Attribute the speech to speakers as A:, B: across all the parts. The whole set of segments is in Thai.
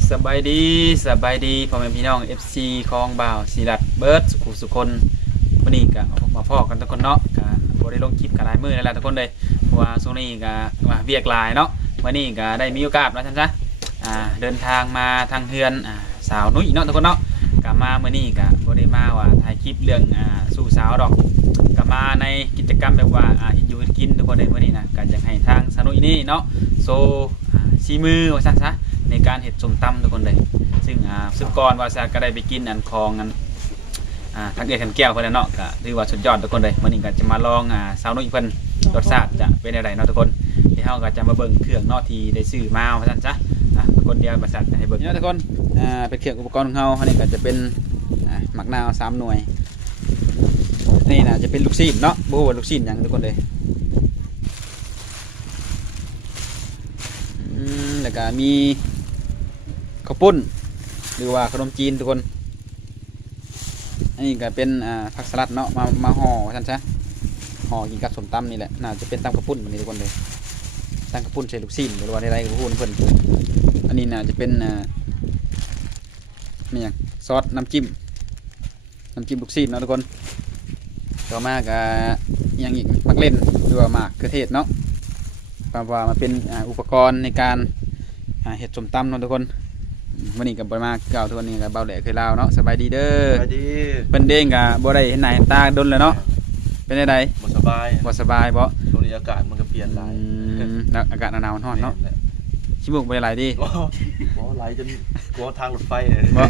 A: สบายดีพ่อแม่พี่น้อง FC ของบ่าวศิรัตเบิร์ดสุขุสุคนวันนี้ก็มาพ่อกันทุกคนเนาะก็บ่ได้ลงคลิปกันหลายมื้อแล้วล่ะทุกคนเลยเพราะว่าช่วงนี้ก็ว่าเวียกหลายเนาะวันนี้ก็ได้มีโอกาสว่าซั่นซะเดินทางมาทางเฮือนสาวนุ้ยเนาะทุกคนเนาะก็มามื้อนี้ก็บ่ได้มาว่าถ่ายคลิปเรื่องสู่สาวดอกก็มาในกิจกรรมแบบว่าเฮ็ดอยู่เฮ็ดกินทุกคนเลยมื้อนี้นะก็อยากให้ทางสาวนุ้ยนี่เนาะโซซีมือว่าซั่นซะในการเห็ดส้มตำทุกคนเลยซึ่งก่อนว่าซาก็ได้ไปกินอันคองกันทักเดือดขันแก้วเพื่อนเนาะก็ถือว่าสุดยอดทุกคนเลยวันนี้ก็จะมาลองสาวนุ่ยเพื่อนรสชาติจะเป็นอะไรเนาะทุกคนที่เขาก็จะมาเบิ่งเครื่องเนาะที่ได้ซื้อมาเพราะฉะนั้นจ้ะทุกคนเดียวประสาทให้เบิ่งเนี่ยทุกคนเป็นเครื่องอุปกรณ์ของเขาอันนี้ก็จะเป็นหมักนาว3 หน่วยนี่นะจะเป็นลูกซีนเนาะโบ้ลูกซีนอย่างทุกคนเลยแล้วก็มีข้าวปุ้นหรือว่าขนมจีนทุกคนอันนี้ก็เป็นผักสลัดเนาะมาห่อท่านใช่ห่อกินกับส้มตำนี่แหละน่าจะเป็นตำข้าวปุ้นแบบนี้ทุกคนเลยตำข้าวปุ้นใส่ลูกซีนหรือว่าอะไรกับพูนเพิ่นอันนี้น่าจะเป็นนี่อย่างซอสน้ำจิ้มลูกซีนเนาะทุกคนต่อมาก็อย่างอีกมักเล่นหรือว่าหมากกระเทศเนาะเพราะว่ามันเป็นอุปกรณ์ในการเห็ดส้มตำเนาะทุกคนวันนี้กับบมาเก่าทุกวันนี้กับเบาแหล่เคยเล่าเนาะสบายดีเด้อสบายดีเป็นเด้งกับบ่ได้เห็นหน้าเห็นตาดนเลยเนาะเป็นไง
B: บ่สบาย
A: บ่
B: ช่วงนี้อากาศมันก็เปลี่ยนหลาย
A: อากาศหนาวร้อนเนาะชิบุกไปไหลดิ
B: บ่ไหลจนกลัวทางรถไฟ
A: บ่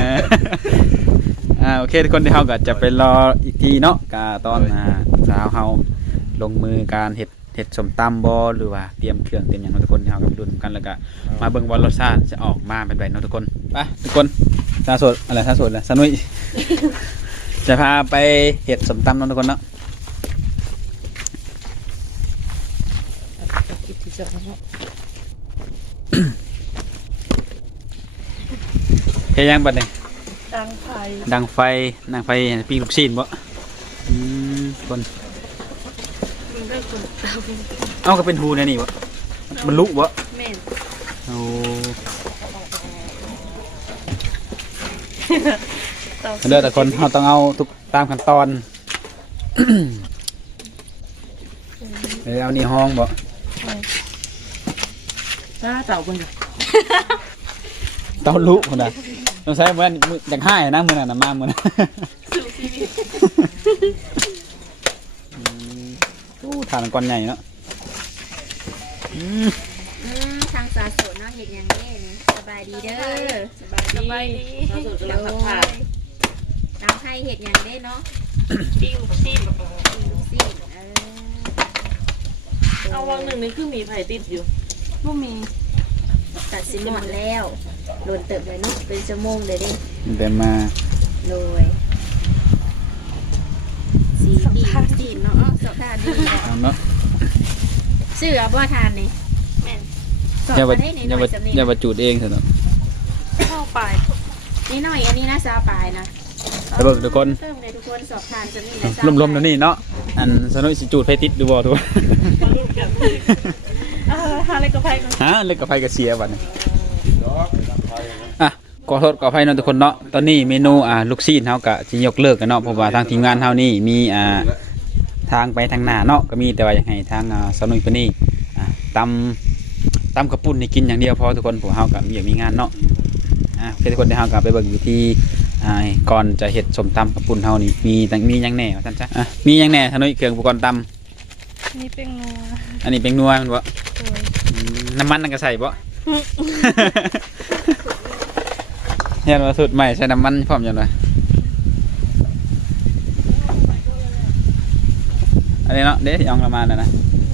A: โอเคทุกคนที่เฮาก็จะไปรออีกทีเนาะก็ตอนสาวเฮาลงมือการเห็ดส้มตำบอหรือว่าเตรียมเครื่องเตรียมอย่างทุกคนที่เรากำลังดูกันแล้วก็มาเบิ่งว่ารสชาติจะออกมาเป็นแบบนั้นทุกคนไปทุกคนซาสดอะไรซาสดเลยสนุย จะพาไปเห็ดส้มตำทุกคนเนาะเฮียยังบัดเนี่ยดังไฟปีลูกชิ้นบ่คนเอาก็เป็นหูเนี่ยนี่วะมันลุวะแม่นโอ้เลือกแต่คนเราต้องเอาทุกตามขั้นตอนเอานี่ห้องบ่
C: เต่าคนเดียว
A: เต่าลุคนใดต้องใช้เหมือนอย่างห้ายนะมือน่ะมามือน่ะทานก้อนใหญ่เนาะ
D: ทางสาสนเนาะเห็ดอย่างนี้นี่สบายดีเด้อ
C: สบายดีเราสัมผัส
D: น้ำไข่เห็ดอย่างนี้เนาะ
C: ปิ้วซีมเอาวางหนึ่งนี่คือมีไผ่ติดอยู่
D: บ่มีตัดสินหมดแล้วโดนเติบเลยเนาะเป็นชั่วโมงเลยดิ
A: เดินมา
D: เลยสีดีเนาะสอบทานดี
A: เนาะ
D: เสื้อบ่ทานนี่แม่น
A: อย่าบรรจุเองเถอะเนาะ
C: เข้าไป
D: นี่หน่อยอันนี้นะซาปลายนะ
A: ทุกคน
D: เพิ่มเลยทุกคนสอบทานจะนี่นะ
A: ลมๆแล้วนี่เนาะอันสนุกสิจูดไฟติดดูบ่ทุกคน
C: หาเล็กกับไผ่กัน
A: เล็กกับไผ่กับเสียวันนี้ขอโทษขออภัยน้องทุกคนเนาะตอนนี้เมนูลูกซีนเฮากะจะยกเลิกกันเนาะเพราะว่าทางทีมงานเฮานี่มีทางไปทางหน้าเนาะก็มีแต่ว่าอยากให้ทางสนุกคนนี้ตำกระปุ่นนี่กินอย่างเดียวพอทุกคนผมเฮากะมีงานเนาะโอเคทุกคนเดี๋ยวเฮากะไปเบิ่งวิธีก่อนจะเฮ็ดส้มตำกระปุ่นเฮานี่มียังแหน่ท่านจ้ะมียังแหน่สนุกเครื่องอุปกรณ์ตำ
C: นี่เป็นนัว
A: อันนี้เป็นนัวมันบ่น้ำมันนั่นก็ใส่บ่เห็นว่าสูตรใหม่ใช้น้ำมันพร้อมอย่างไรอันนี้เนาะเด็ดยองละมานะ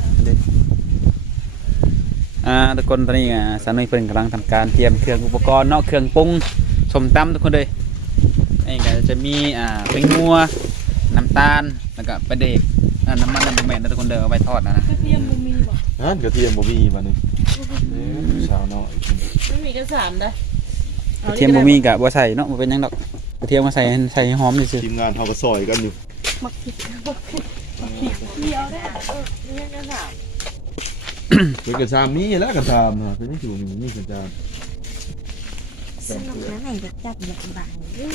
A: ทุกคนตอนนี้สามีเพิ่นกำลังทำการเตรียมเครื่องอุปกรณ์เนาะเครื่องปรุงส้มตำทุกคนเลยนี่ก็จะมีเป็นงัวน้ำตาลแล้วก็ปลาเด็กน้ำมันน้ำแม่นทุกคนเดินเอาไปทอดนะ
C: กระเทียมบ่มีบ่
B: กระเทียมบ่มีมานี่สาวน้อย
C: ไม่มีกระสานได้
A: กระเทียมบ่มีกะบ่ใส่เนาะบ่เป็นยังดอกกระเทียมมาใส่หอมซื่อ
B: ทีมงานเฮาก็ซอยกันอยู่
C: มักผิดเดียวได้นี่กระสาน
B: เป็นกระชามมีแล้วกระชามเป็นนี่ถูกมีกระชาม
D: สนุกนะไหนจะจับอย่างบ้าง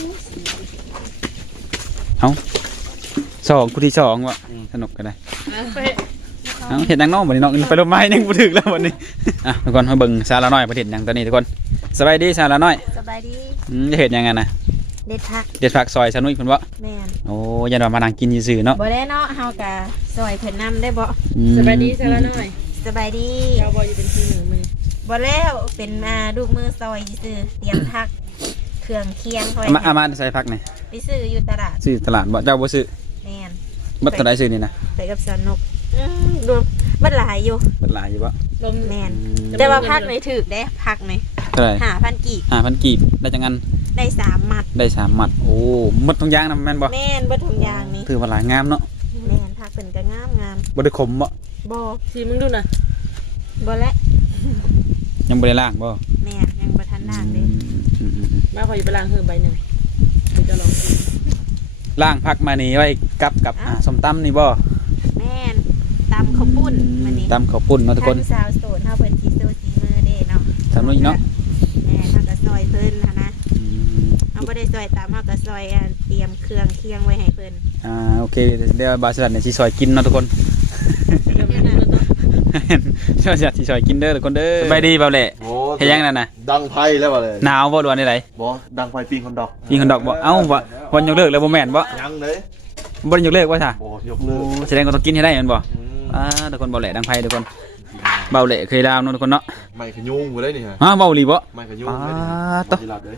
A: สองผู้ที่สองวะสนุกกันได้เอาเห็นนางน้องวันนี้น้องไปลมไม้ยังบ่ถึกแล้ววันนี้อ่ะทุกคนมาเบิ่งซาลาน้อยประเทศยังตอนนี้ทุกคนสบายดีซาลาน้อย
D: สบายดี
A: จะเห็นยังไงนะ
D: เด็ดพัก
A: เด็ดผักซอยสนุกคุณวะ
D: แม่น
A: โอ้ยันว่ามานั่งกินซื่อๆเนาะ
D: บ่ได้เนาะเฮากะซอยเพิ่นนำได้บ่
C: สบายดีซะแล้วหน่อย
D: สบายดี
C: เราบ่อยู่เป็นทีหนึ่งมือ
D: บ่แล้วเป็นลูกมือซอยซื่อเตรียมพักเครื่องเคียงค่อย
A: เอามาใส่ผักหน่อย
D: ไปซื้ออยู่ตลาด
A: ซื้อตลาดบ่เจ้าบ่ซื้อ
D: แม่น
A: บัดเท่าใดซื้อนี่นะ
D: ไปกับสนุกรวมมันหลายอยู่
A: บัดหลายอยู่บ่
C: ลม
D: แม่นแต่ว่าพักในถึกเด้พักใน
A: เท่าไหร่
D: 5,000กีบ
A: 5,000กีบได้จังงั้น
D: ได้3หมัด
A: ได้3หมัดโอ้หมดทุกอย่างนะแม่นบ่
D: แม่นเบิดทุกอย่างนี่
A: ถือว่าหลายงามเนาะ
D: แม่นพักเพิ่นก็งาม
A: บ่ได้ขมบ่
D: บ่
C: สีมึงดูน่ะ
D: บ่และ
A: ยังบ่ได้ล้างบ่
D: แม่นยังบ่ทันล้างเด้
C: มาขออยู่ไปล้างเฮือใบหนึ่งเดี๋ยวจะลองกิน
A: ล้างผักมานี่ไว้กับส้มตำนี่บ่
D: แม่นตำข้าวปุ้นมื้อนี้
A: ตำข้าวปุ้นเนาะทุกคน
D: ทางสาวโสดเฮาเพิ่นสิโซสีมือเด้เนาะ
A: สนุกเนาะ
D: แม่เฮาก็ซอยเพิ่นนะเฮาบ่ได้ซอยตามเฮาก็ซอยเตรียมเครื่องเคียงไว้ให้เพิ่น
A: โอเคเดี๋ยวบาสลัดเนี่ยสิซอยกินเนาะทุกคน
C: เดี๋ยวมันดูแล้วเนาะ
A: ชอบสิซอยกินเด้อทุกคนเด้อสบายดีเปล่าแหละ
B: โอ้
A: เฮ็ดยังนั่นน่ะ
B: ดังไพ่แล้วบ่เลย
A: หนาวบ่ดวนได้ได
B: บ่ดังไฟปิ้งคอนดอก
A: พี่คนดอกบ่เอ้าบ่วันยกเลิกแล้วบ่แม่นบ่
B: ยังเลย
A: บ่ได้ยกเลิกว่าซะ
B: บ่ยก
A: โอ้
B: เลิก
A: แสดงว่าต้องกินให้ได้แม่นบ่
B: อืม
A: ทุกคนเบาแหละดังไผทุกคนเบาแหละเคยลาวเนาะทุกคนเนาะ
B: ไม่ขยุ่งบ่ได้นี่ฮะ
A: เบาอีหลีบ่
B: ไม่ขยุ่งได้นี่
A: ต่อ
B: สิหลับเลย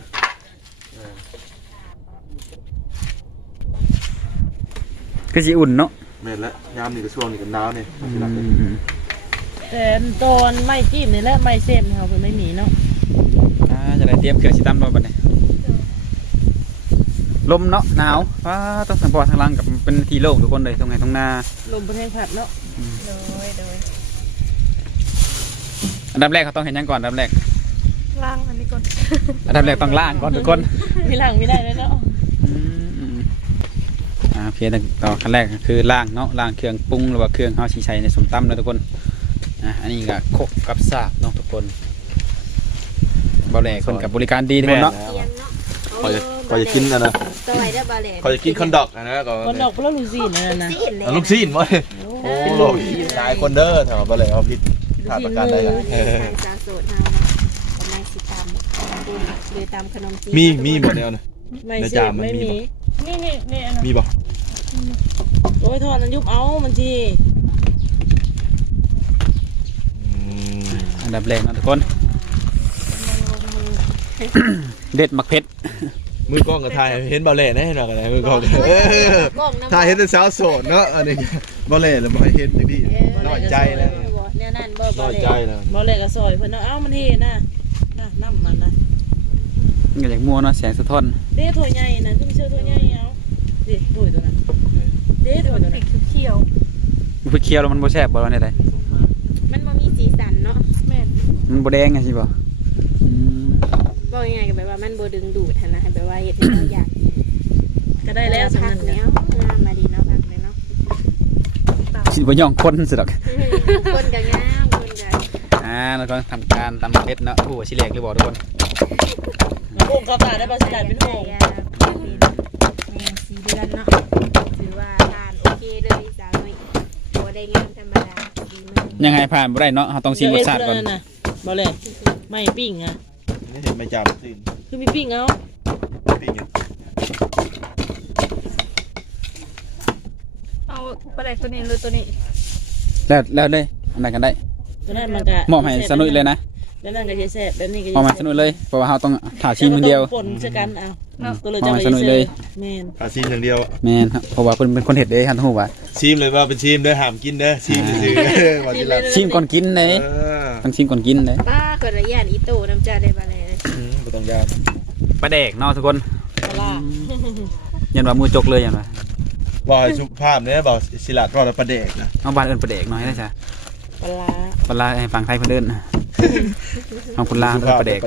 A: คือสิอุ่นเนาะ
B: แม่นแล้วยามนี่ก็ช่วงนี้ก็หนาวนี่สิหลับเลย
C: แต่ตอนไม่จิ้มนี่แหละไม่เซฟเขาคือไม่มีเนาะ
A: จะได้เตรียมเครื่องสิตำบ่บัดนี้ลมเนาะหนาวต้องสังพอทางล่างกับเป็นที่โล่งทุกคนเลยตรงไหนตรงนา
C: ลมประเทศผัดเนาะ
D: โดย
A: อันดับแรกเขาต้องเห็นยังก่อนอันดับแรก
D: ล้างอันนี้ก่อน
A: อันดับแรกต้องล่างก่อนทุกคน
C: มีหลังไม่ได้เลยเนาะ
A: โอเคต่อขั้นแรกก็คือล่างเนาะล่างเครื่องปรุงหรือว่าเครื่องเฮาสิใช้ในส้มตำเนาะทุกคนอันนี้ก็โคกกับสากเนาะทุกคนบ่แลคนกับบริการดีทุกคนเนาะ
D: เตรียมเนาะ
B: ก็จะกินนะ
D: ซอยได้บ่แล
B: ก็จะกินคอนดอกนะก็
C: คนดอกเพราะลูซี่นั่นนะ
D: ซีนเลย
B: ลูกซีนบ่โอ้โหหลายคนเด้อแถวบ่เลยเอาผิดพลาดประการใดกัน
D: ทางสาวโสดเฮาเนาะกำลังสิตำบุญโดยตำขนมจีน
B: มีบ่แนวนะ
C: ไม่
B: ใน
C: เซ
B: จา
C: ฟ
B: นมัน
C: ไม่
B: มี
C: มีนี่อันนั้น
B: มีบ่
C: โอ้ยทอดนั้นยุบเอามันที
A: อันดับแรกเนาะทุกคน เด็ดมักเพชร
B: มือกล้องกับถ่ายเห็นบ่เล่ได้เนาะกันมือกล้องถ่ายเห็นแต่สาวโสดเนาะอันนี้บ่เล่แล้วบ่ให้เห็นจังซี่น้อยใจแล้ว
C: เนี่ยนั่นบ่
B: น้อยใจแล้ว
C: บ่เลยก็ซอยเพิ่นเอ้ามันเฮ็ดนะน้ำมันนะ
A: ก็อยากมัวเนาะแสงสะท้อน
C: เด้ถ้วยใหญ่นะคือไม่เชื่อถ้วยใหญ่เอาเด้ถ้วยตัวนั้นเด้ถ้วยตัวนั้น
D: เขียว
A: มันเคี้ยวแล้วมันบ่แซ่บบ่ว่าได้
D: มันบ่มีสีสันเนาะแม่น
A: มันบ่แดงไงสิบ่
D: บ่ยังไงก็แบบว่ามันบ่ดึงดูดหันนะแบบว่าเฮ็ดให้เราอยาก
C: ก็ได้แล้วสำ
D: พั
C: นั
D: ก
C: น
D: แล้วงามมาดีเนาะพักเลยเนาะ
A: สิบ่ย่องคนสิดอก
D: คนก็งามคนก็
A: แล้วก็ทำการตำเพชรเนาะผู้ว่าสิแลกหรือบ่ทุกคน
C: โอ่งเขาตาได้บ่สิได้เป็นโอ่ง
D: แม่4เดือนเนาะถือว่าผ่านโอเคเลยสาวน้อยบ่ได้งามธรรมดาดีมาก
A: ยังไงผ่านบ่ได้เนาะเฮาต้องชิมรสชาติก่อน
C: บ่เลยไม่ปิ้งอ่ะ
B: นี่เห็นไม่จามซีน
C: คือมีปิ้งเอา
B: ปิ้งอยู่
C: เอาปลาไหลตัวนี้หรือตัวนี้
A: แล้วเลยอันไหนกันได้
C: ตัวนั้นมันก็
A: มอบให้สนุกเลยนะ
C: แล้วนั่นก็จะแซ่บแบบนี้ก็
A: มอบให้สนุกเลยเพราะว่าเฮาต้องถ่าชิมคนเดียว
C: ปนซะกันเอาก็เลย
A: ม
C: จะ
A: อบ
C: ไป
A: ให้สนุกเลย
C: แม่น
B: อาซีมอย่างเดียว
A: แม่นครับเพราะว่าเพิ่นเป็นคนเฮ็ดเด้ครับทุกคนว่า
B: ซีมเลยว่าเป็นซีมเด้อห้ามกินเด้อซีมซื่อๆว่าสิล่ะ
A: ชิมก่อนกินเด้ต้องชิมก่อนกินเด้
D: ป้าก็ระยานอีโตน้ำจ้าได้บ่เลย
B: บ่ต้องยาก
A: ปลาแดกเนาะทุกคน
C: ปลา
A: ยันว่ามือจกเลยยันว่า
B: บ่ให้สุภาพเด้อบ่สิลัดว่าประเดกนะ
A: เอาบ้านเอิ้นปลาแดกหน่อยได้จ้ะ
C: ปลา
A: ปลาให้ฟังไทยเพิ่นเอิ้นเอาคนลาวเอิ้นปลาแดก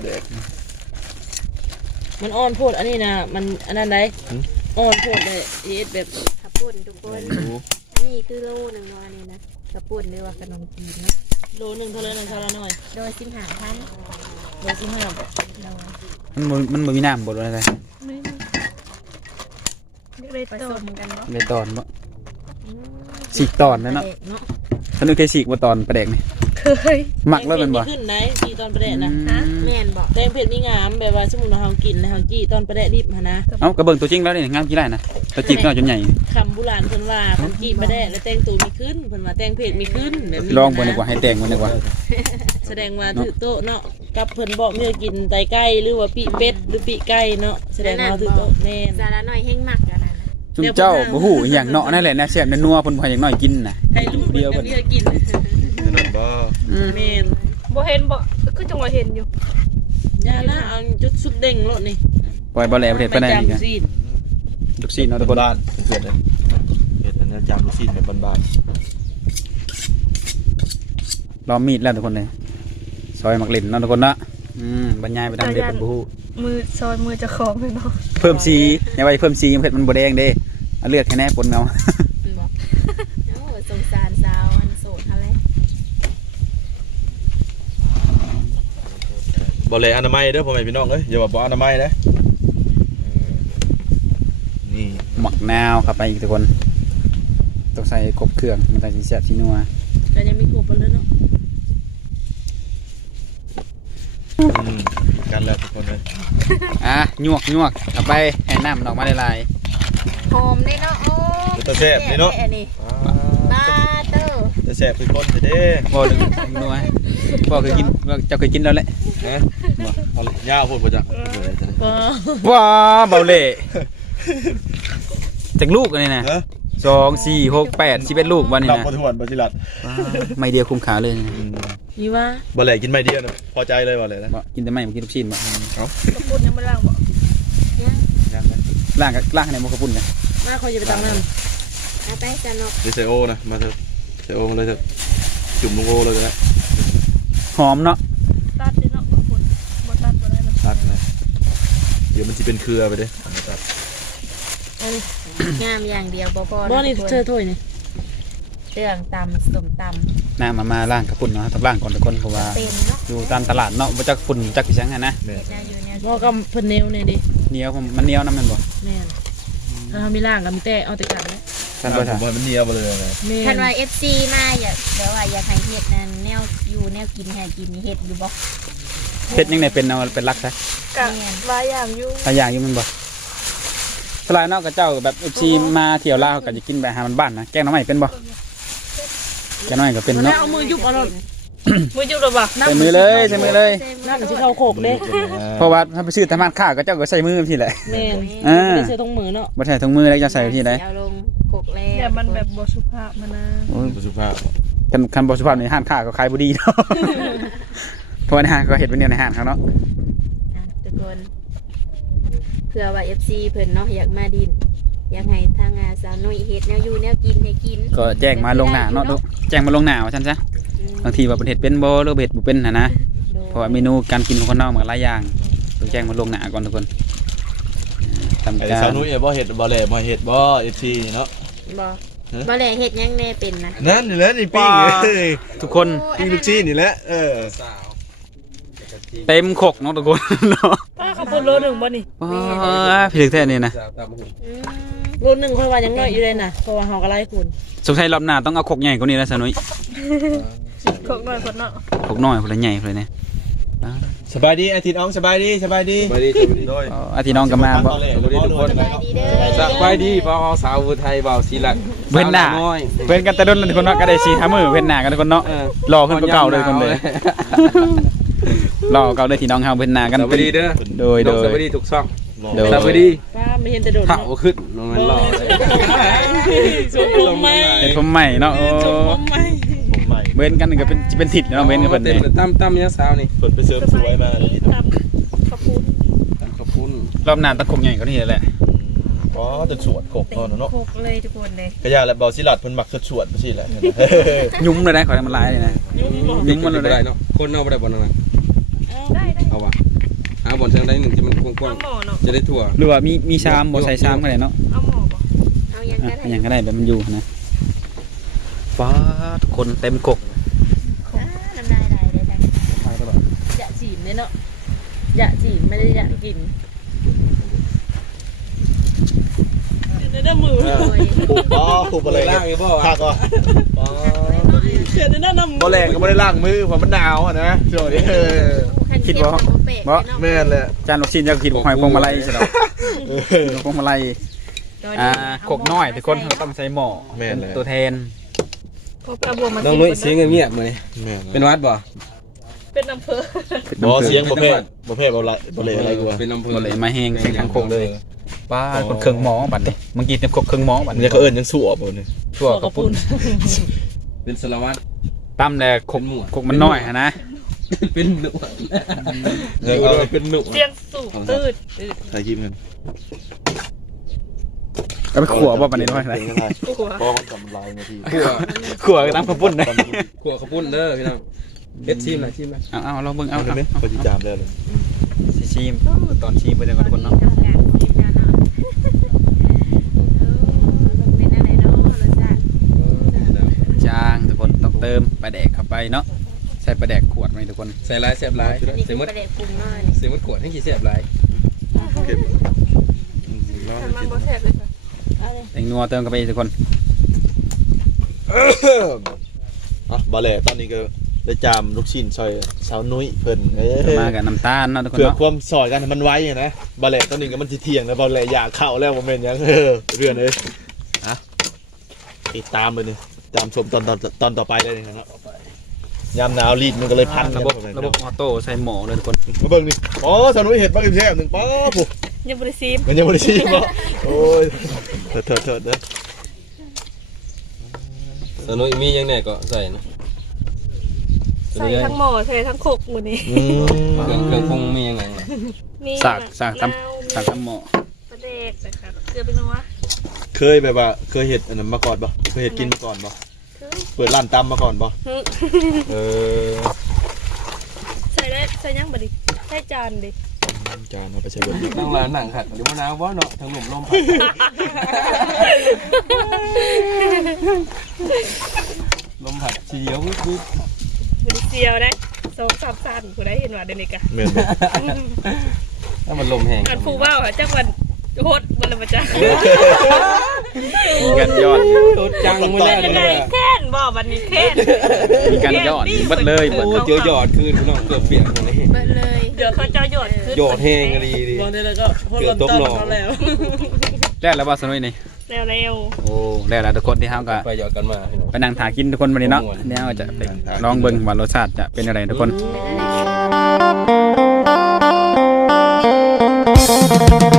C: มันอ่อนโพดอันนี้นะมันอันนั้นได้อ่อนโพดเลยเฮ็ดแบบ
D: ขับปุ่นทุกคนนี่คือโลนึงเนาะอันนี้นะขับปุ่นหรือว่าขนมจีนเนาะ
C: โลนึงเท่าไหร่นะเท่าละหน่อย
D: โดย15,000
C: โล15
A: มันบ่มีน้ำบ่อะไร
C: ไม่ได้
D: ผ
C: ต
D: ส
C: ด
D: มกันเนาะ
A: เลยตอนบ่สีกตอนนั่นเนาะท่านนึกเคยสีกบ่ตอนประแดกนี่
C: เคย
A: หมักแล้วเป็นบ่
E: ขึ้นไหนจีตอนประเดะนะ
D: แม่นบอก
E: แตงเผ็ดมีงามแบบว่าสมมุติเราเฮากินแล้วเฮาจีตอนประเดะดิบหั่นนะ
A: เอ้ากระเบิ่งตัวจริงแล้วนี่งามกี่ได้นะตัวจิกน้อยจนใหญ่
E: คำโบราณเพิ่นว่าเพิ่นจีประเดะแล้วแตงตูมีขึ้นเพิ่นว่าแตงเผ็ดมีขึ้นแบบนี้
A: ลองบ่ดีกว่าให้แต่งบ่ดีกว่า
E: แสดงว่าถือโต๊ะเนาะกับเพิ่นบอกเมื่อกินไตไก่หรือว่าปีเป็ดหรือปีไก่เนาะแสดงว่าถือโต๊ะแม่น
D: สาระน้อยแห้งมักกันนะ
A: จุมเจ้าบ่ฮู้อหย่างเนาะนั่นแหละนะแซ่บนัวเพิ่นบ่ให้อย่างน้อยกินน่ะ
E: ให้ลูกเดียวเพิ่นเมื่อกิน
B: นั่นบ่
E: แม่น
C: บ่เห็นบ่ก็จังว่าเห็นอยู่
E: อย่านะเอาจุดสุดเด้งโลดนี่
A: ปล่อยบ่แลประเทศไปได้นี่ก็
E: จำซีน
A: ลูกศิษย์เนาะทุกคน
B: บ้านเกิดเลยเฮ็ดอันนี้จำลูกศิษย์แบบบ้าน
A: รอมีดแล้วทุกคนเลยซอยมักเล่นเนาะทุกคนเนาะบรรยายไปตามเด็กเพิ่นบ่ฮู้
C: มือซอยมือจะของเลยเนาะ
A: เพิ่มสีอย่าไว้เพิ่มสีเผ็ดมันบ่แดงเด้เอาเลือดแค่แน่ปนเอา
D: บอกโอ้สงสารสาวอันโสดเขาเลย
B: ๆบ่เลยอนามัยเด้อพ่อแม่พี่น้องเอ้ยอย่าว่าบ่อนามัยนะนี่
A: หมักนาวครับไปอีกทุกคนต้องใส่ครบเครื่องมันจะสิแซ่บสินัว
E: ก็ยังมีครบบ่เลยเนาะ
B: กันแล้วทุกคนเลย
A: ยวกเอาไปให้น้ำมันออกมาหลาย
D: หอมเลยเนาะโอ้
B: ตะแซ่บนี่เนาะ
D: อันนี้บาเตอร์
B: ตะแซ่บคือคนเด้
A: ๆบ่ดึงนัวพ่อเคยกินเจ้าเคยกินแล้วแหละ
B: ฮะบ่เอาเลยยาวโพดบ่จ๊ะ
E: ก็
A: ว้าเบาเล่จากลูกอันนี้นะ
B: ฮะ
A: 2 4 6 8 11ลูกวันนี้
B: ดับ
A: นะ
B: บ่ทวนบ่สิลัด
A: ไม่เดียวคุ้มขาเลยนะ
E: นี่ว่า
B: บ่แลกินไม่เดียวนะพอใจเลยบ่เลยนะ
A: บ่กินแต่ไม่บ่กินลูกชิ้นบ่
B: เอ้าก
C: ระปุกยังไม่ล้างบ่
B: ยังนะ
A: ล่างในบ่กระปุ่นกัน
E: มาคอยจะไปตังน้
D: เอาไปสนุก
B: ดิเซโอนะมาเถอะเซโอมาเลยเถอะจุ่มลงโอเลยก็ได้
A: หอมเนาะ
C: ตัดดิเนาะกระปุกบ่ตัดบ่ได้มัน
B: ตัดนะเดี๋ยวมันสิเป็นเครือไปเด้
D: งามอย่างเดียวบ่พอ
E: ำบ่นี่เธอถ้วยนี่
D: เรื่องตำสมต
A: น้ำมาล่างกระปุ่นเนาะต้องล่างก่อนทุกคนเพราะว่า
D: ำเป็นเนาะ
A: อยู่ตามตลาดเนาะบ่จักฝุ่นจักสิจังหันนะ
B: แม่
D: ได้อยู่เนี่ย
E: บ่กับเพิ่นแนวนี่ดิ
A: เหนียวมันเหนียวน้ำมันบ่
E: แม่นถ้าเรามีล่างก็มีแต่เอาแต่กันนะ
A: ท่าน
B: ผ
A: บ่ท่าม
B: ว่ามันเนียวไปเลยนะ
E: แม่
D: ท่านว่า FC มาอยากเดี๋ยวว่าอยากให้เฮ็ดนั่นแนวอยู่แนวกินให้กินเฮ็ดอยู่บ่
A: เผ็ดยังไงเป็นเอาเป็นรักซะ
C: กะหลายอย่างอยู่
A: หลายอย่างอยู่มันบ่สลายเนาะกับเจ้าแบบ FC มาเที่ยวลาวก็จะกินแบบอาหารบ้านๆนะแกงหน่อไม้เป็นบ่แกงหน่อไม้ก็เป็น
E: แล้ว
A: เนาะ
E: เอามือยุบเอารถ
C: มือจุบหรือเปล่า
A: ใส่มือเลยใส่มือเลย
E: น้ำมันสิเข้าโขกเด้
A: เพราะว่าถ้าไปซื้อตามร้านค้าก็เจ้าก็ใส่มือพี่แหละ
E: แม่น
A: อ่า
E: บ่ได้ใส่ตรงมือเนาะ
A: บ่ใส่ถุงมือแล้วจะใส่ที่ไหน
D: เอาลงโขกแล้ว
C: เนี่ยมันแบบบ่สุภาพมานะ
A: โอ้ย
B: สุภาพ
A: คันบ่สุภาพในห้างค้าก็ขายบ่ดีเนาะ เพราะว่าในห้างก็เฮ็ดเป็นแนวในห้างเขาเนาะ
D: อ่ะทุกคนเผื่อว่า FC เพิ่นเนาะอยากมาดินอยากให้ทางสาวน้อยเฮ็ดแนวอยู่แนวกินให้กิน
A: ก็แจ้งมาลวงหน้าเนาะลูกแจ้งมาลวงหน้าว่าซั่นซะ
D: อืม
A: บางทีว่าประเทศเป็นบ่หรือประเทศบ่เป็นน่ะนะ
D: โดย
A: เพราะว่าเมนูการกินของคนนอกมันก็หลายอย่างต้องแจ้งมาลวงหน้าก่อนทุกคนทำ
B: ไอ้
A: การ
B: สาวนุ้ยบ่เฮ็ดบ่แลบ่เฮ็ดบ่เอฟซีเนาะ
D: บ่บ่แลเฮ็ดหยังแน่เป็นนะ
B: นั่นนี่แหละนี่ปิ้ง
A: ทุกคน
B: ปิ้งลูกชิ้นนี่แหละ
A: เต็มขกเนาะทุกคนเนาะ
C: ป้าขับรถโลหนึ่งบ่นี่
A: ว้าพี่ถึงแท้นี่นะ
D: อืม
E: รุ่นหนึงค่อยว่ายังน้อยอยู่เลยน่ะเพราะว่าเฮาก็ไล่คุณ
A: สงสัยรอบหน้าต้องเอาขกใหญ่กว่านี้แล้วสนุย
C: ของหน่อยคนเนาะ
A: ขกน้อยคนละใหญ่คนละเนี่ย
B: สบายดีอาทิตย์น้องสบายดีสบายดีโดย
A: อาทิตย์น้องก็มาบ่
D: สบายดีเด้อ
F: สบายดีพ่อสาวไทยเบาศิลัด
A: เพิ่นหน้าเพิ่นกันแต่โดนทุกคนเนาะก็ได้4-5มื้อเพิ่นหน้ากันทุกคนเนาะรอขึ้นกว่าเก่าเลยคนเลยรอเก่าเลยที่น้องเฮาเพิ่นหน้ากัน
F: สวัสดีเด้อ
A: โดย
F: น้องสวัสดีทุกช่อง
A: โดย
F: สวัสดี
E: ป้าไม่เห็นแต่โดด
F: เท้า
E: เนาะ
F: ขึ้นมันหล่อเลย
E: ชมผมไหม
A: เฮ็ดผมใหม่เนาะโอ้
E: ชมผมไหม
B: ผมใหม่
A: เว้นกันก็เป็นสิเป็นทิศเนาะเว้นกันเพิ่น
F: เต็
A: นี่
F: มตั้มเนี่ยสาวนี่
B: เพิ่นไปเสริมสวยมาเลย
C: ตับขอบคุณ
F: ตั้มขอบคุณ
A: รอบหน้าต้องขกใหญ่กว่านี้แหละ
B: อ๋อจนสวดกบเนาะ
D: โขกเลยทุกคนเลย
B: ก็ยาแล้วเบาสิลัดเพิ่นมักสวดๆบ่ซี่แหละ
A: ยุ่มเลยนะขอให้มันลายเลยนะ
F: ยิ่งมันได้เนาะคนเอาไปได้บอลอะไร
C: ได้
F: เอาวะหาบอลเชิงได้หนึ่งที่มันกว้า
C: เอา
F: ง
C: หมอเนาะ
F: ๆจะได้ทั่ว
A: หรือว่ามีชามบ่ใส่ชามก็ได้เนาะ
C: เอาหมอบ่
D: เอายัง
A: อ่ะ
D: ก็ได้
A: อย่างก็ได้แบบมันอยู่นะฟ้าทุกคนเต็มกก
D: น้ำลายไหลเลยจ้ะ
E: จะจีบเลยเนาะอยากจีไม่ได้อยากกินเด้อมือ
B: ผูกผูกบ่เลย
F: ล่างอยู่บ่
B: คักอ่ะ
E: เชื่อในหน้านำ
B: บ่แรงก็บ่ได้ล้างมือเพราะมันหนาวอ่ะนะช่วงนี้
A: คิดว่า
B: แม่นแหละ
A: จานลูกชิ้นจะคิดว่าหอยพวงมาลัยใช่ไหมพวงมาลัยโคกน้อยทุกคนเราต้องใส่หม้อเป็นตัวแทน
F: น้องนุ้ยเสียงเงียบๆมื้อนี้
B: แม่น
F: เป็นวัดบ่
E: เป็นอำเภอ
B: บ่เสียงบ่แพ้บ่เลยอะไรกูว่า
F: เป็นอำเภอ
A: บ่เลยมาแห้งเสียงทางโคกเลยป้าคนเครื่องหมอบัดเด้เมื่อกี้เต็มครบเครื่องหมอบัด
B: มันจะเขาเอิ้นยังสู้อ่ะบ่นี่
A: ชั่วกระปุ้น
F: เป็นสารวัตร
A: ตั้มแต่โคกมันน้อยนะ
F: เป็นหนวด
B: เอาเป็นหนุ
E: เสียงสูงตืด
B: ถ่ายคลิปกัน
A: เอาไปขัวบ่บัดนี้น้อยไหน
B: พอมันกำลังนาที
A: ขัวตั้มกระปุ้นเลย
F: ขัวข้าวปุ้นเด้อพี่น้องเฮ็ดชิมหน่อยชิมหน่อย
A: เอาลองเบิ่งเอา
B: ได้ไหมปฏิจามได้เลย
A: ชิมตอนชิมไปเลยก่อนทุกคนเนาะ
D: เป็นอะไรเนาะรสชาติ
A: จางทุกคนต้องเติมปลาแดกเข้าไปเนาะใส่ปลาแดกขวดไหมทุกคน
F: ใส่หลายแซ่บหลาย
D: นี่
F: ใส่
D: คือ
F: หมด
D: ประเด็นปรุงน้อย
F: ใส่หมดขวดให้กี่แซ่บหลาย
B: เก็บ
C: มันบ่แซ่บเลยค่ะ
A: แตงนัวเติมเข้าไปทุกคน
B: อ่ะบ่แลตอนนี้ก็ได้จามลูกชิ้นซอยสาวนุ้ยเพิ่น
A: มากับน้ำตาลเนาะทุกคน
B: เพื่อ
A: เนาะ
B: ความซอยกันให้มันไว้นะบ่แลตอนนี้ก็มันสิเที่ยงแล้วบ่แลอยากเข้าแล้วบ่แม่นหยังเรื่องเอ้ยฮะติดตามเลยนี่ตามชมตอนต่อไปเลยนี่ครับยามหนาวรีดมันก็เลยพัน
A: ระบบออโต้ใส่หม้อเลยทุกคน
B: มาเบิ่งนี่อ๋อสาวนุ้ยเฮ็ดบักอีกแซ่บนึงป๊าปุ๊
E: ยังบริซีม
B: มันยังบ่ได้ชิมบ่โอ้ยเถิดเด้อ
F: สนุยมียังไงก็ใส่นะ
C: ใส่ทั้งหม้อใส่ทั้งโคกหมดนี่
F: เครื่องปรุงมียังไง
C: มี
A: สากตำหม้อ
C: ประเด็กนะคะเกลือเป็นนัว
B: เคยแบบว่าเคยเฮ็ดอันนั้นมาก่อนบ่เคยเฮ็ดกินมาก่อนบ่
C: คือ
B: เปิดร้านตำมาก่อนบ่ เออ
C: ใส่ได้ใส่ยังบ่ดิใส่จานดิ
B: จานเอาไปใช้เบิ่งดิ
F: ต้องมาหนังขัดเดี๋ยวมะนาวบ่เนาะทั้งลมผัดลมผัดเฉียววิบ
C: บ่ได้เซียวได้2-3สั่นผู้ใดเห็นว่าเดี๋ยวนี้กะ
B: แม่นบ่
F: ถ้ามันลมแห้ง
C: อันผู้ว่าวจักวันโหดบ่ละบ่จ้ะ
A: มีการยอด
F: รถจังมื้อแรก
C: ยัง
F: เล
C: ไง
F: ย
C: แค้นบ่บัดนี้แค้น
A: มีการยอดเบิดเลย
F: โอ้เจอหยอดคืนพี่น้องเกือบเปียกเลย
D: เบิดเลย
C: เดี๋ยวเขาจะหยดขึ้น
F: หยอดแห้งก็ดีดิ
E: บอลได้แล้วก็พอลอนต้นเขาแล้ว
A: ได้แล้วว่าสนุยนี่
C: เร็ว
A: โอ้ได้แล้วทุกคนที่เฮาก็
F: ไปหยอดกันมาพี่น้อง
A: ไปนั่งถ่ายกินทุกคนวันนี้เนาะเดี๋ยวจะไปลองเบิ่งว่ารสชาติจะเป็นอะไรทุกคน
D: เป็นอะไร